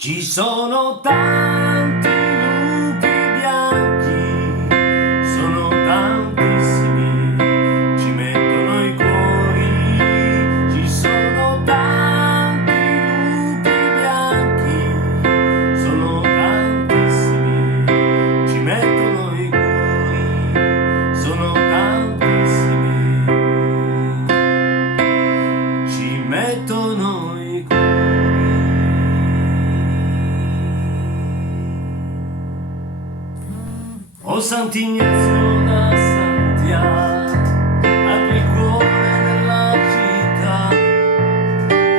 Ci sono tanti lupi bianchi, sono tantissimi, ci mettono i cuori. Ci sono tanti lupi bianchi, sono tantissimi, ci mettono i cuori. Sono tantissimi, ci mettono i cuori. O Sant'Ignazio da Santiago, apri il cuore della città.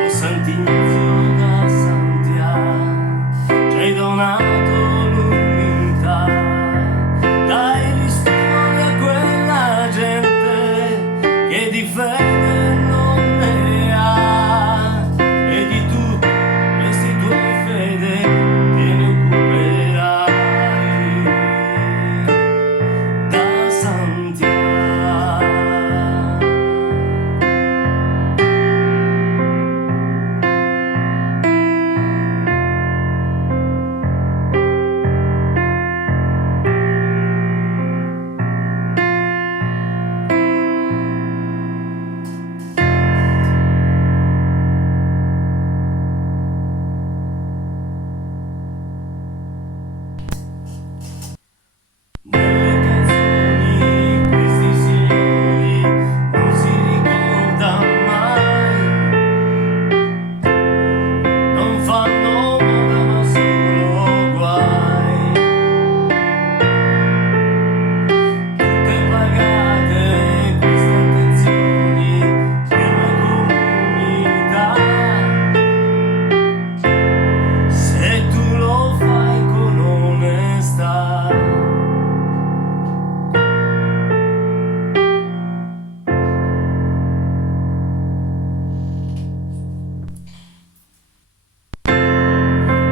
O Sant'Ignazio da Santiago, ci hai donato l'umiltà. Dai gli stimoli a quella gente che di fede non ne ha, e di tu questi tuoi fede te ne occuperai. Nelle canzoni questi signori non si ricorda mai, non fanno moda ma solo guai. Tutte pagate queste attenzioni per la comunità, se tu lo fai con onestà.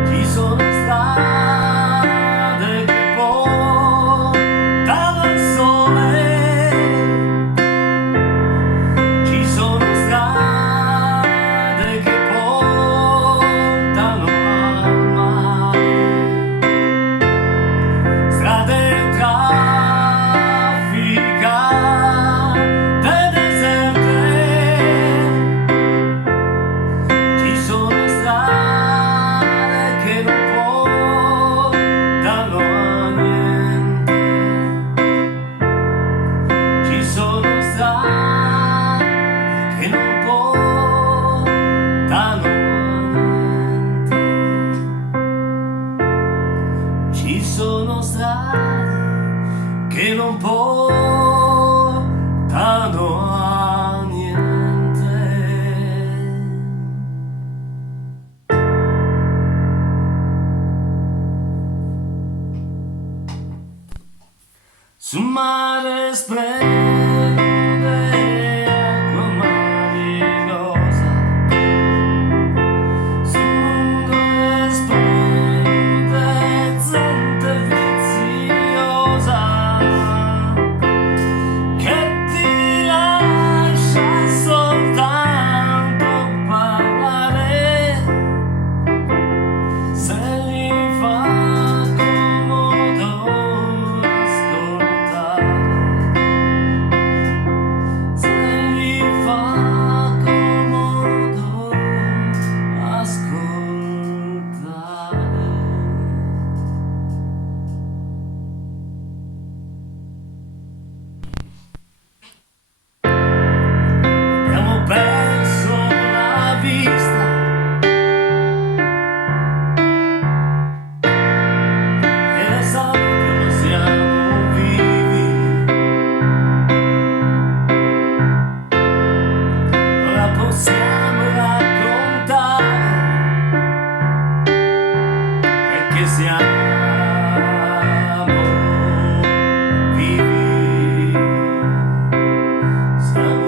Ci sono strade che portano al sole, ci sono strade che portano al mare, strade trafficate deserte. Ci sono strade che non portano a niente. Ci sono strade che non portano a niente. Ci sono strade che non portano a niente. Sul mare splende acqua marinosa, sul mondo splende gente viziosa che ti lascia soltanto parlare, se gli fa comodo ascoltare, se gli fa comodo ascoltare. Abbiamo perso la vista e le sanno che non siamo vivi. Ora possiamo raccontare perché siamo vivi. Siamo